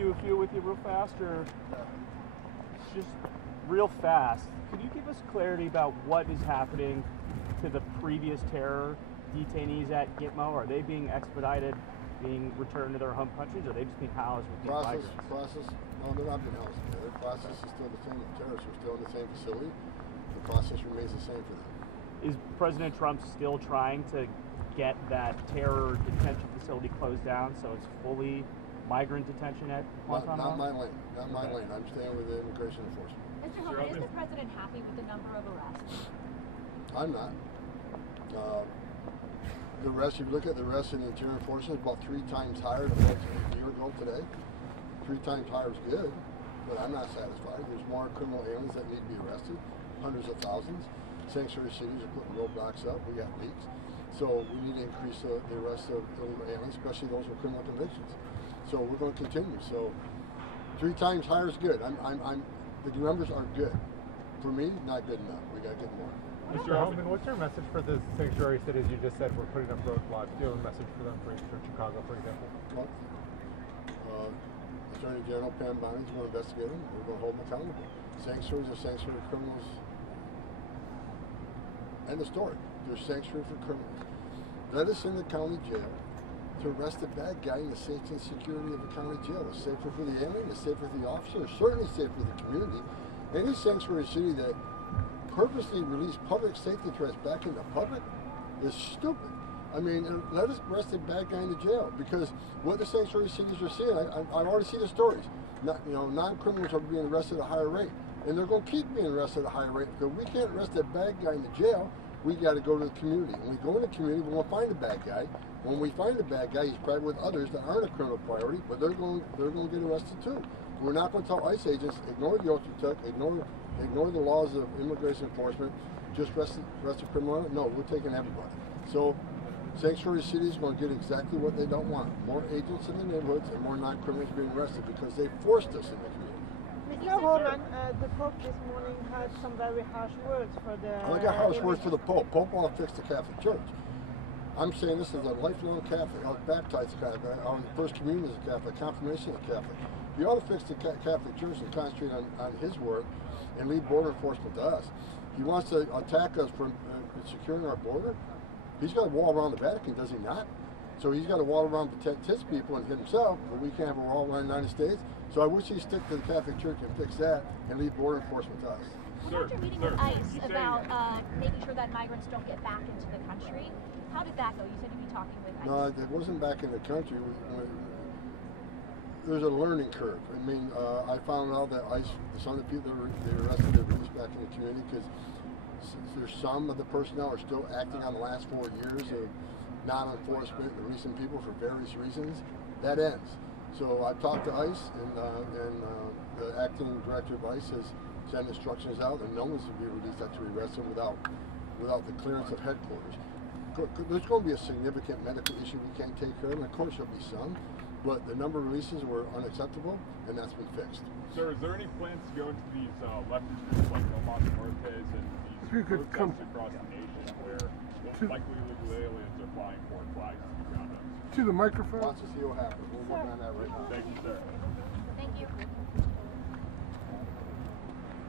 do a few with you real fast, or just real fast? Could you give us clarity about what is happening to the previous terror detainees at Gitmo? Are they being expedited, being returned to their home countries, or are they just being housed with these migrants? No, they're not being housed there. Their process is still the same. The terrorists are still in the same facility. The process remains the same for them. Is President Trump still trying to get that terror detention facility closed down so it's fully migrant detention at Guantanamo? Not my lane. Not my lane. I'm staying with the immigration enforcement. Mr. Homan, is the president happy with the number of arrests? I'm not. The rest, if you look at the rest in the interior enforcement, it's about 3 times higher than what it was a year ago today. 3 times higher is good, but I'm not satisfied. There's more criminal aliens that need to be arrested, hundreds of thousands. Sanctuary cities are putting roadblocks up. We got leaks. So we need to increase the arrest of illegal aliens, especially those with criminal convictions. So we're going to continue. So 3 times higher is good. The numbers are good. For me, not good enough. We got to get more. Mr. Homan, what's your message for the sanctuary cities you just said we're putting up roadblocks? Do you have a message for them for Chicago, for example? Well, Attorney General Pam Bondi is going to investigate them. We're going to hold them accountable. Sanctuaries are sanctuary criminals. End of story. They're sanctuary for criminals. Let us in the county jail to arrest the bad guy in the safety and security of the county jail. It's safer for the alien, it's safer for the officer, it's certainly safer for the community. Any sanctuary city that purposely release public safety threats back into public is stupid. I mean, let us arrest the bad guy in the jail, because what the sanctuary cities are seeing, I've already seen the stories. Non-criminals are being arrested at a higher rate, and they're going to keep being arrested at a higher rate, because we can't arrest that bad guy in the jail. We got to go to the community. When we go in the community, we're going to find the bad guy. When we find the bad guy, he's probably with others that aren't a criminal priority, but they're going to get arrested too. We're not going to tell ICE agents, ignore the oath you took, ignore the laws of immigration enforcement, just arrest the criminal. No, we're taking everybody. So sanctuary cities are going to get exactly what they don't want. More agents in the neighborhoods and more non-criminals being arrested, because they forced us in the community. Mr. Homan, the Pope this morning had some very harsh words for the... I got harsh words for the Pope. Pope want to fix the Catholic Church. I'm saying this as a lifelong Catholic. I was baptized Catholic. I was first communion as a Catholic, confirmation as a Catholic. He ought to fix the Catholic Church and concentrate on his work and leave border enforcement to us. He wants to attack us for securing our border. He's got a wall around the Vatican, does he not? So he's got a wall around to protect his people and himself, but we can't have a wall around the United States. So I wish he'd stick to the Catholic Church and fix that and leave border enforcement to us. After meeting with ICE about making sure that migrants don't get back into the country, how did that go? You said you'd be talking with ICE. No, it wasn't back in the country. There's a learning curve. I mean, I found out that ICE, some of the people they arrested, they released back in the community, because there's some of the personnel are still acting on the last 4 years of non-enforcement and releasing people for various reasons. That ends. So I've talked to ICE, and the acting director of ICE has sent instructions out, and no one's to be released after we arrest them without the clearance of headquarters. There's going to be a significant medical issue we can't take care of, and of course there'll be some, but the number of releases were unacceptable, and that's been fixed. Sir, is there any plans to go into these leftist groups like Oman Cortez and these protests across the nation where most likely illegal aliens are flying foreign flags to the ground up? To the microphone. Watch to see what happens. We're working on that right now. Thank you, sir. Thank you.